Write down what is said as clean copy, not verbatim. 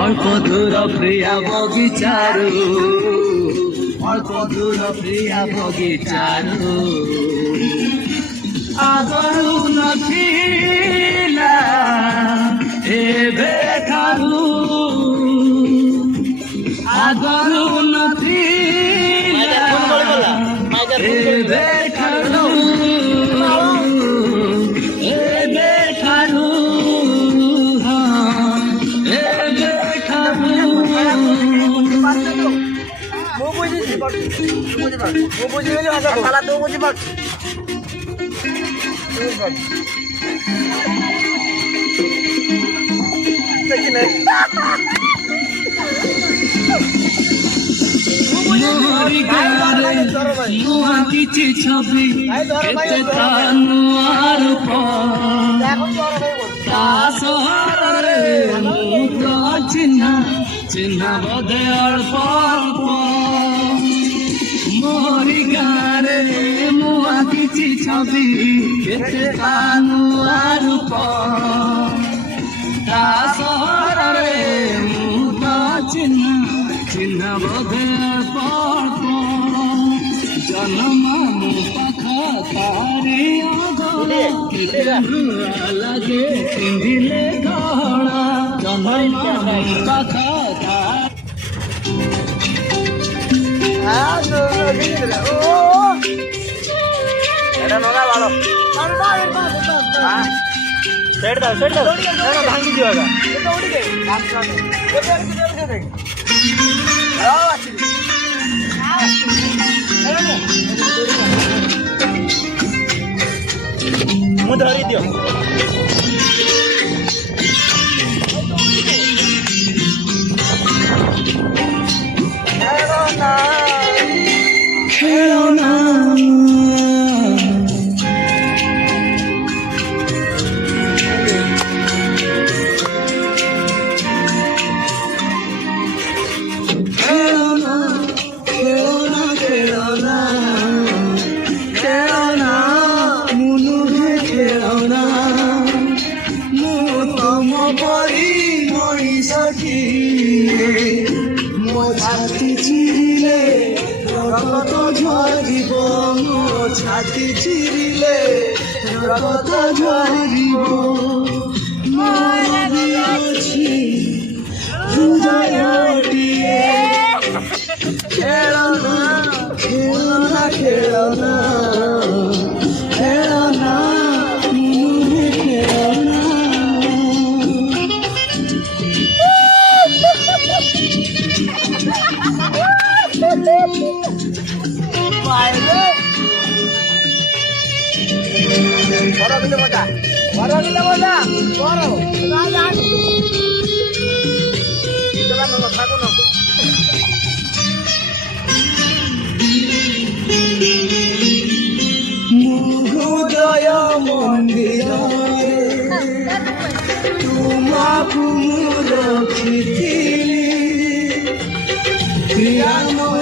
অল্প দূর প্রিয়া বগিচারু অল্প দূর প্রিয়া বগিচারু আগରୁ ନଥିଲା ଏବେ ଠାରୁ আগରୁ ନଥିଲା ଏବେ ଠାରୁ ଏବେ ଠାରୁ ଏବେ ଠାରୁ ମୁଁ ବୁଝିଗଲି ଭାଷା ତାଲା ତୁ ବୁଝିପାରୁଛୁ ଦେଖି ନାହିଁ ମୋରି ଗାଁରେ ନୂଆ କିଛି ଛବି କେତେ ତା ନୂଆ ରୂପ ତା ସହରରେ ମୁଁ ତ ଚିହ୍ନା ଚିହ୍ନା ବୋଧେ ଅଳ୍ପ ଅଳ୍ପ ମୋରି ଗାଁରେ ନୂଆ କିଛି ଛବି କେତେ ତା ନୂଆ ରୂପ ତା ସହରରେ ମୁଁ ତ ଚିହ୍ନା ଚିହ୍ନା ବୋଧେ ଅଳ୍ପ ଅଳ୍ପ ଜନ୍ମ ମୋ ପାଖ ତାରି ଅଗଣା କେତେ ନୂଆ ଲାଗେ ପିନ୍ଧିଲେ ଗହଣା ଜନ୍ମ ମୋ ପାଖ ଭାଙ୍ଗିଯିବ ମୁଁ ଧରି ଦିଅ ଖେଳନା ମୋ ଛାତି ଚିରିଲେ ରକ୍ତ ଝରିବ ମୋ ଛାତି ଚିରିଲେ ରକ୍ତ ଝରିବ ମୋର ଅଛି ହୃଦୟଟିଏ ଖେଳନା ଖେଳନା ଖେଳନା ଖେଳନା ନୁହେଁ ଖେଳନା ହୃଦୟ ମନ୍ଦିରରେ ତୁମକୁ ମୁଁ ରଖିଥିଲି ପ୍ରିୟ